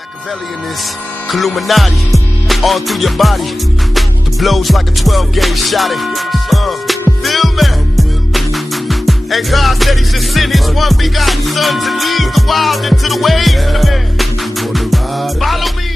Machiavelli in this Illuminati, all through your body. The blows like a 12-gauge shot. Feel me? And God said He should send His one begotten Son to lead the wild into the ways. Follow me.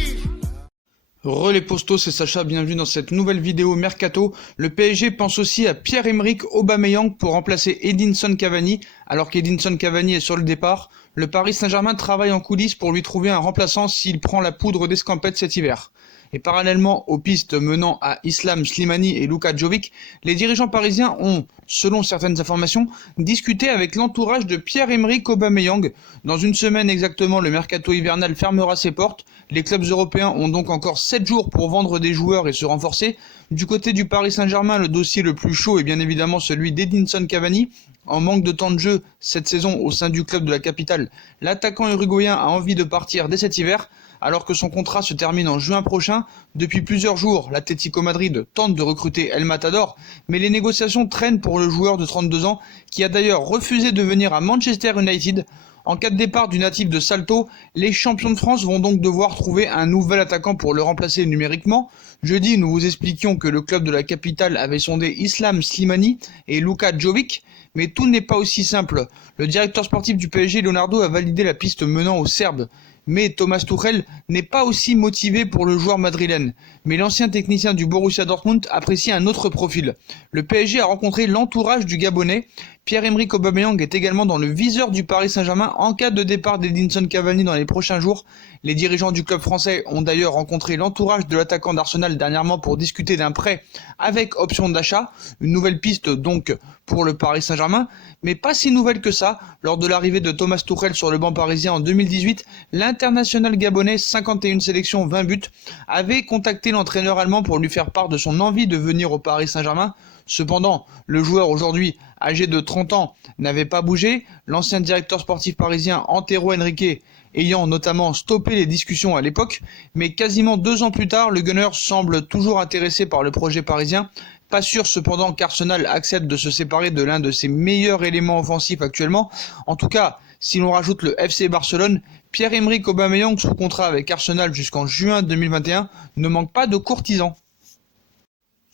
Les postos, c'est Sacha, bienvenue dans cette nouvelle vidéo Mercato. Le PSG pense aussi à Pierre-Emerick Aubameyang pour remplacer Edinson Cavani, alors qu'Edinson Cavani est sur le départ. Le Paris Saint-Germain travaille en coulisses pour lui trouver un remplaçant s'il prend la poudre d'escampette cet hiver. Et parallèlement aux pistes menant à Islam Slimani et Luka Jovic, les dirigeants parisiens ont, selon certaines informations, discuté avec l'entourage de Pierre-Emerick Aubameyang. Dans une semaine exactement, le mercato hivernal fermera ses portes. Les clubs européens ont donc encore 7 jours pour vendre des joueurs et se renforcer. Du côté du Paris Saint-Germain, le dossier le plus chaud est bien évidemment celui d'Edinson Cavani. En manque de temps de jeu cette saison au sein du club de la capitale, l'attaquant uruguayen a envie de partir dès cet hiver. Alors que son contrat se termine en juin prochain, depuis plusieurs jours, l'Atlético Madrid tente de recruter El Matador, mais les négociations traînent pour le joueur de 32 ans, qui a d'ailleurs refusé de venir à Manchester United. En cas de départ du natif de Salto, les champions de France vont donc devoir trouver un nouvel attaquant pour le remplacer numériquement. Jeudi, nous vous expliquions que le club de la capitale avait sondé Islam Slimani et Luka Jovic, mais tout n'est pas aussi simple. Le directeur sportif du PSG, Leonardo, a validé la piste menant aux Serbes. Mais Thomas Tuchel n'est pas aussi motivé pour le joueur madrilène. Mais l'ancien technicien du Borussia Dortmund apprécie un autre profil. Le PSG a rencontré l'entourage du Gabonais. Pierre-Emerick Aubameyang est également dans le viseur du Paris Saint-Germain en cas de départ d'Edinson Cavani dans les prochains jours. Les dirigeants du club français ont d'ailleurs rencontré l'entourage de l'attaquant d'Arsenal dernièrement pour discuter d'un prêt avec option d'achat. Une nouvelle piste donc pour le Paris Saint-Germain, mais pas si nouvelle que ça. Lors de l'arrivée de Thomas Tuchel sur le banc parisien en 2018, l'international gabonais, 51 sélections, 20 buts, avait contacté l'entraîneur allemand pour lui faire part de son envie de venir au Paris Saint-Germain. Cependant, le joueur aujourd'hui, âgé de 30 ans, n'avait pas bougé. L'ancien directeur sportif parisien Antero Henrique ayant notamment stoppé les discussions à l'époque, mais quasiment 2 ans plus tard, le Gunner semble toujours intéressé par le projet parisien. Pas sûr cependant qu'Arsenal accepte de se séparer de l'un de ses meilleurs éléments offensifs actuellement. En tout cas, si l'on rajoute le FC Barcelone, Pierre-Emerick Aubameyang sous contrat avec Arsenal jusqu'en juin 2021 ne manque pas de courtisans.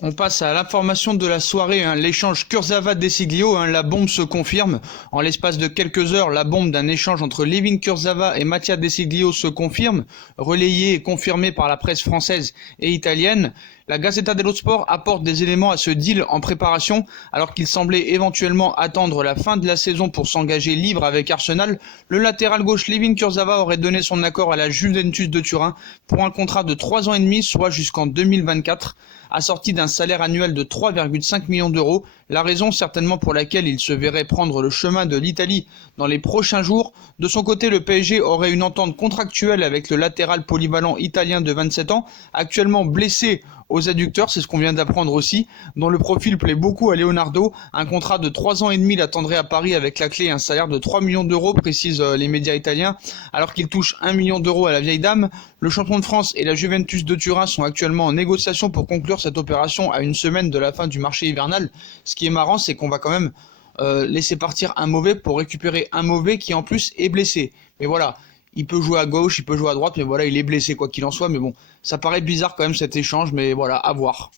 On passe à l'information de la soirée, l'échange Kurzawa-Desiglio, la bombe se confirme. En l'espace de quelques heures, la bombe d'un échange entre Layvin Kurzawa et Mattia Desiglio se confirme, relayée et confirmée par la presse française et italienne. La Gazzetta dello Sport apporte des éléments à ce deal en préparation, alors qu'il semblait éventuellement attendre la fin de la saison pour s'engager libre avec Arsenal. Le latéral gauche Layvin Kurzawa aurait donné son accord à la Juventus de Turin pour un contrat de 3 ans et demi, soit jusqu'en 2024, assorti d'un salaire annuel de 3,5 millions d'euros. La raison certainement pour laquelle il se verrait prendre le chemin de l'Italie dans les prochains jours. De son côté, le PSG aurait une entente contractuelle avec le latéral polyvalent italien de 27 ans, actuellement blessé aux adducteurs, c'est ce qu'on vient d'apprendre aussi, dont le profil plaît beaucoup à Leonardo. Un contrat de 3 ans et demi l'attendrait à Paris avec la clé un salaire de 3 millions d'euros, précisent les médias italiens, alors qu'il touche 1 million d'euros à la vieille dame. Le champion de France et la Juventus de Turin sont actuellement en négociation pour conclure cette opération à une semaine de la fin du marché hivernal. Ce qui est marrant, c'est qu'on va quand même laisser partir un mauvais pour récupérer un mauvais qui en plus est blessé. Mais voilà, il peut jouer à gauche, il peut jouer à droite, mais voilà, il est blessé quoi qu'il en soit. Mais bon, ça paraît bizarre quand même cet échange, mais voilà, à voir.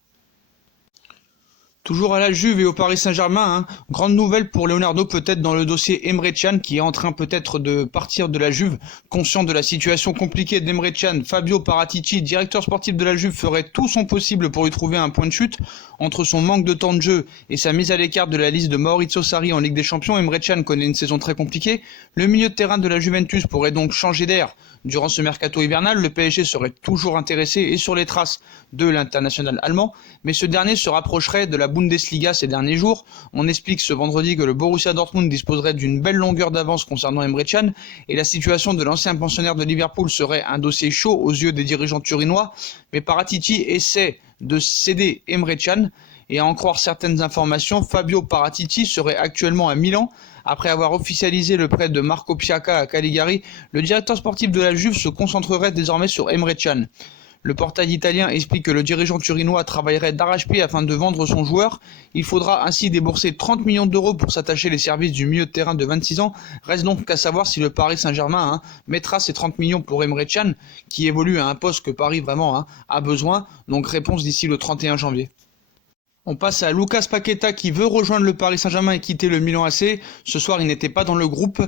Toujours à la Juve et au Paris Saint-Germain, grande nouvelle pour Leonardo peut-être dans le dossier Emre Can qui est en train peut-être de partir de la Juve. Conscient de la situation compliquée d'Emre Can, Fabio Paratici, directeur sportif de la Juve, ferait tout son possible pour lui trouver un point de chute. Entre son manque de temps de jeu et sa mise à l'écart de la liste de Maurizio Sarri en Ligue des Champions, Emre Can connaît une saison très compliquée. Le milieu de terrain de la Juventus pourrait donc changer d'air. Durant ce mercato hivernal, le PSG serait toujours intéressé et sur les traces de l'international allemand, mais ce dernier se rapprocherait de la Bundesliga ces derniers jours. On explique ce vendredi que le Borussia Dortmund disposerait d'une belle longueur d'avance concernant Emre Can et la situation de l'ancien pensionnaire de Liverpool serait un dossier chaud aux yeux des dirigeants turinois, mais Paratici essaie de céder Emre Can. Et à en croire certaines informations, Fabio Paratici serait actuellement à Milan. Après avoir officialisé le prêt de Marco Piacca à Cagliari, le directeur sportif de la Juve se concentrerait désormais sur Emre Can. Le portail italien explique que le dirigeant turinois travaillerait d'arrache-pied afin de vendre son joueur. Il faudra ainsi débourser 30 millions d'euros pour s'attacher les services du milieu de terrain de 26 ans. Reste donc à savoir si le Paris Saint-Germain mettra ces 30 millions pour Emre Can, qui évolue à un poste que Paris vraiment a besoin. Donc réponse d'ici le 31 janvier. On passe à Lucas Paqueta qui veut rejoindre le Paris Saint-Germain et quitter le Milan AC. Ce soir, il n'était pas dans le groupe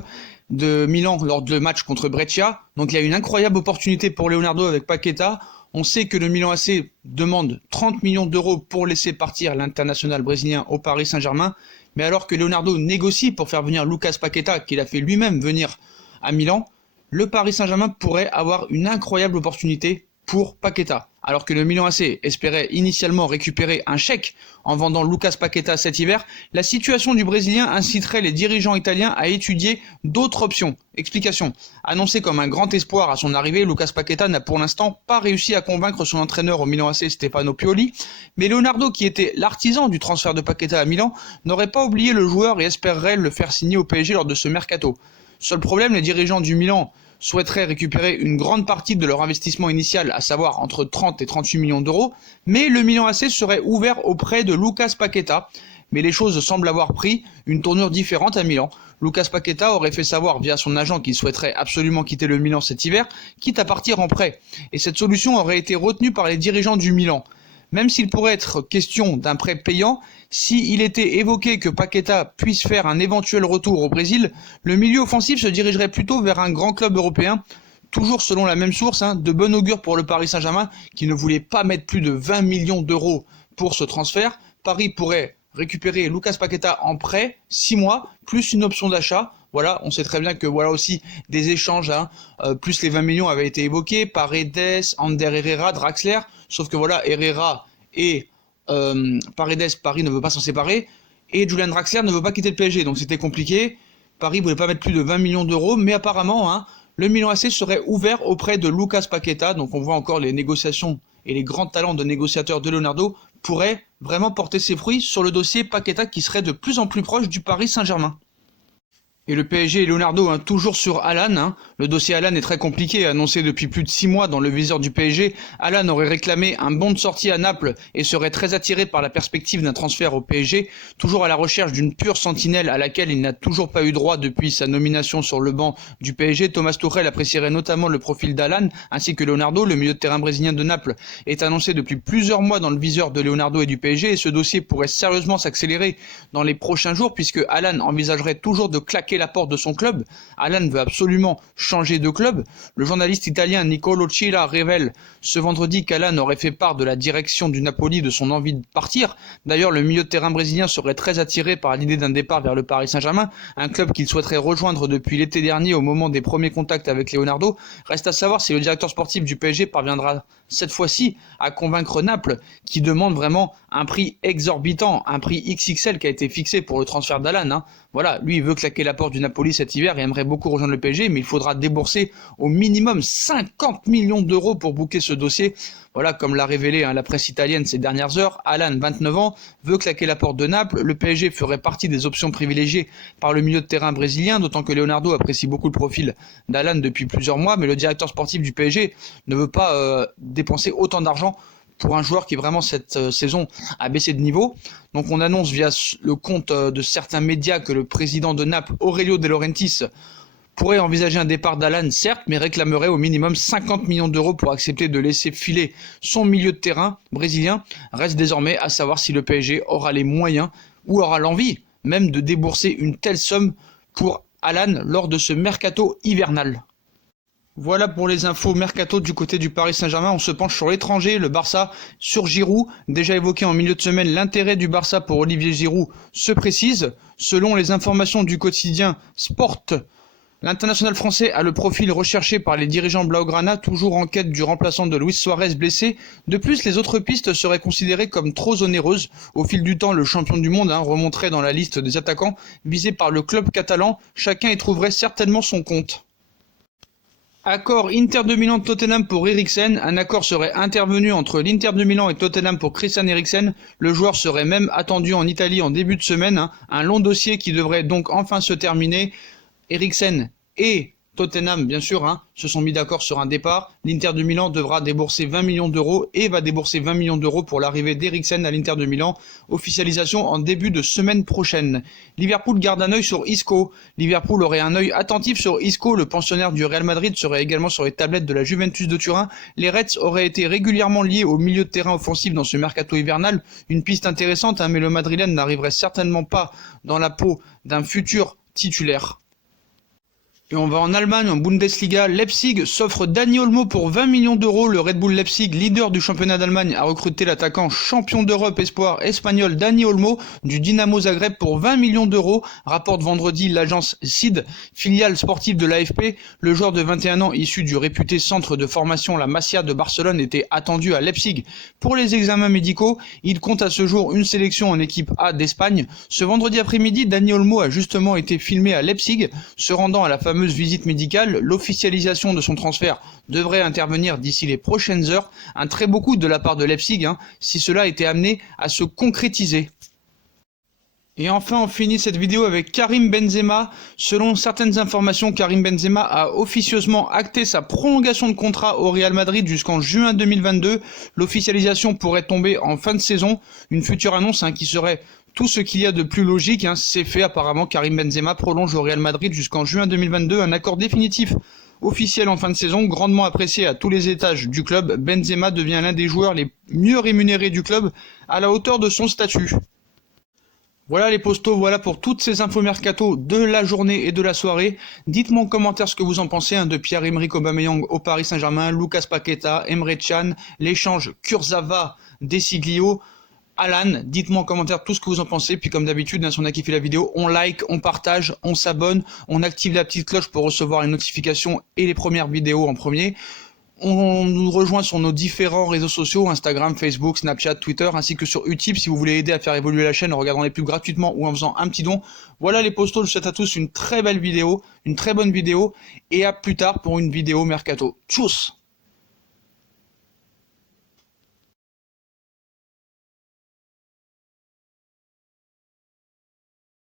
de Milan lors du match contre Brescia. Donc il y a une incroyable opportunité pour Leonardo avec Paqueta. On sait que le Milan AC demande 30 millions d'euros pour laisser partir l'international brésilien au Paris Saint-Germain. Mais alors que Leonardo négocie pour faire venir Lucas Paqueta, qu'il a fait lui-même venir à Milan, le Paris Saint-Germain pourrait avoir une incroyable opportunité pour Paqueta. Alors que le Milan AC espérait initialement récupérer un chèque en vendant Lucas Paqueta cet hiver, la situation du Brésilien inciterait les dirigeants italiens à étudier d'autres options. Explication. Annoncé comme un grand espoir à son arrivée, Lucas Paqueta n'a pour l'instant pas réussi à convaincre son entraîneur au Milan AC, Stefano Pioli, mais Leonardo, qui était l'artisan du transfert de Paqueta à Milan, n'aurait pas oublié le joueur et espérerait le faire signer au PSG lors de ce mercato. Seul problème, les dirigeants du Milan souhaiteraient récupérer une grande partie de leur investissement initial, à savoir entre 30 et 38 millions d'euros, mais le Milan AC serait ouvert auprès de Lucas Paqueta. Mais les choses semblent avoir pris une tournure différente à Milan. Lucas Paqueta aurait fait savoir via son agent qu'il souhaiterait absolument quitter le Milan cet hiver, quitte à partir en prêt. Et cette solution aurait été retenue par les dirigeants du Milan. Même s'il pourrait être question d'un prêt payant, s'il était évoqué que Paqueta puisse faire un éventuel retour au Brésil, le milieu offensif se dirigerait plutôt vers un grand club européen. Toujours selon la même source, de bon augure pour le Paris Saint-Germain, qui ne voulait pas mettre plus de 20 millions d'euros pour ce transfert. Paris pourrait récupérer Lucas Paqueta en prêt, 6 mois, plus une option d'achat. Voilà, on sait très bien que voilà aussi des échanges, plus les 20 millions avaient été évoqués, Paredes, Ander Herrera, Draxler, sauf que voilà, Herrera et Paredes, Paris ne veut pas s'en séparer, et Julian Draxler ne veut pas quitter le PSG, donc c'était compliqué. Paris voulait pas mettre plus de 20 millions d'euros, mais apparemment, le Milan AC serait ouvert auprès de Lucas Paqueta, donc on voit encore les négociations et les grands talents de négociateurs de Leonardo pourraient vraiment porter ses fruits sur le dossier Paqueta qui serait de plus en plus proche du Paris Saint-Germain. Et le PSG et Leonardo, toujours sur Alan. Le dossier Alan est très compliqué, annoncé depuis plus de 6 mois dans le viseur du PSG. Alan aurait réclamé un bon de sortie à Naples et serait très attiré par la perspective d'un transfert au PSG, toujours à la recherche d'une pure sentinelle à laquelle il n'a toujours pas eu droit depuis sa nomination sur le banc du PSG. Thomas Tuchel apprécierait notamment le profil d'Alan, ainsi que Leonardo. Le milieu de terrain brésilien de Naples est annoncé depuis plusieurs mois dans le viseur de Leonardo et du PSG, et ce dossier pourrait sérieusement s'accélérer dans les prochains jours, puisque Alan envisagerait toujours de claquer la porte de son club. Alan veut absolument changer de club. Le journaliste italien Nicolo Cilla révèle ce vendredi qu'Alan aurait fait part de la direction du Napoli de son envie de partir. D'ailleurs, le milieu de terrain brésilien serait très attiré par l'idée d'un départ vers le Paris Saint-Germain, un club qu'il souhaiterait rejoindre depuis l'été dernier au moment des premiers contacts avec Leonardo. Reste à savoir si le directeur sportif du PSG parviendra cette fois-ci à convaincre Naples, qui demande vraiment un prix exorbitant, un prix XXL qui a été fixé pour le transfert d'Alan. Voilà, lui il veut claquer la porte du Napoli cet hiver et aimerait beaucoup rejoindre le PSG, mais il faudra débourser au minimum 50 millions d'euros pour boucler ce dossier. Voilà, comme l'a révélé la presse italienne ces dernières heures, Alan, 29 ans, veut claquer la porte de Naples. Le PSG ferait partie des options privilégiées par le milieu de terrain brésilien, d'autant que Leonardo apprécie beaucoup le profil d'Alan depuis plusieurs mois, mais le directeur sportif du PSG ne veut pas dépenser autant d'argent pour un joueur qui vraiment cette saison a baissé de niveau. Donc on annonce via le compte de certains médias que le président de Naples, Aurelio De Laurentiis, pourrait envisager un départ d'Alan, certes, mais réclamerait au minimum 50 millions d'euros pour accepter de laisser filer son milieu de terrain brésilien. Reste désormais à savoir si le PSG aura les moyens ou aura l'envie même de débourser une telle somme pour Alan lors de ce mercato hivernal. Voilà pour les infos mercato du côté du Paris Saint-Germain. On se penche sur l'étranger, le Barça sur Giroud. Déjà évoqué en milieu de semaine, l'intérêt du Barça pour Olivier Giroud se précise. Selon les informations du quotidien Sport, l'international français a le profil recherché par les dirigeants blaugrana, toujours en quête du remplaçant de Luis Suarez blessé. De plus, les autres pistes seraient considérées comme trop onéreuses. Au fil du temps, le champion du monde remonterait dans la liste des attaquants visés par le club catalan. Chacun y trouverait certainement son compte. Accord Inter de Milan-Tottenham pour Eriksen. Un accord serait intervenu entre l'Inter de Milan et Tottenham pour Christian Eriksen. Le joueur serait même attendu en Italie en début de semaine. Un long dossier qui devrait donc enfin se terminer. Eriksen et Tottenham, bien sûr, se sont mis d'accord sur un départ. L'Inter de Milan devra débourser 20 millions d'euros et va débourser 20 millions d'euros pour l'arrivée d'Eriksen à l'Inter de Milan. Officialisation en début de semaine prochaine. Liverpool garde un œil sur Isco. Liverpool aurait un œil attentif sur Isco. Le pensionnaire du Real Madrid serait également sur les tablettes de la Juventus de Turin. Les Reds auraient été régulièrement liés au milieu de terrain offensif dans ce mercato hivernal. Une piste intéressante, mais le Madrilène n'arriverait certainement pas dans la peau d'un futur titulaire. Et on va en Allemagne, en Bundesliga. Leipzig s'offre Dani Olmo pour 20 millions d'euros. Le Red Bull Leipzig, leader du championnat d'Allemagne, a recruté l'attaquant champion d'Europe espoir espagnol Dani Olmo du Dynamo Zagreb pour 20 millions d'euros. Rapporte vendredi l'agence SID, filiale sportive de l'AFP. Le joueur de 21 ans, issu du réputé centre de formation La Masia de Barcelone, était attendu à Leipzig. Pour les examens médicaux, il compte à ce jour une sélection en équipe A d'Espagne. Ce vendredi après-midi, Dani Olmo a justement été filmé à Leipzig, se rendant à la fameuse visite médicale. L'officialisation de son transfert devrait intervenir d'ici les prochaines heures. Un très beau coup de la part de Leipzig, si cela était amené à se concrétiser. Et enfin, on finit cette vidéo avec Karim Benzema. Selon certaines informations, Karim Benzema a officieusement acté sa prolongation de contrat au Real Madrid jusqu'en juin 2022. L'officialisation pourrait tomber en fin de saison. Une future annonce qui serait tout ce qu'il y a de plus logique. C'est fait apparemment. Karim Benzema prolonge au Real Madrid jusqu'en juin 2022. Un accord définitif officiel en fin de saison, grandement apprécié à tous les étages du club. Benzema devient l'un des joueurs les mieux rémunérés du club, à la hauteur de son statut. Voilà les postos, voilà pour toutes ces infos mercato de la journée et de la soirée. Dites-moi en commentaire ce que vous en pensez de Pierre-Emerick Aubameyang au Paris Saint-Germain, Lucas Paqueta, Emre Can, l'échange Kurzawa-Desiglio, Alan. Dites-moi en commentaire tout ce que vous en pensez. Puis comme d'habitude, si on a kiffé la vidéo, on like, on partage, on s'abonne, on active la petite cloche pour recevoir les notifications et les premières vidéos en premier. On nous rejoint sur nos différents réseaux sociaux, Instagram, Facebook, Snapchat, Twitter, ainsi que sur Utip si vous voulez aider à faire évoluer la chaîne en regardant les pubs gratuitement ou en faisant un petit don. Voilà les postos, je vous souhaite à tous une très belle vidéo, une très bonne vidéo, et à plus tard pour une vidéo mercato. Tchuss!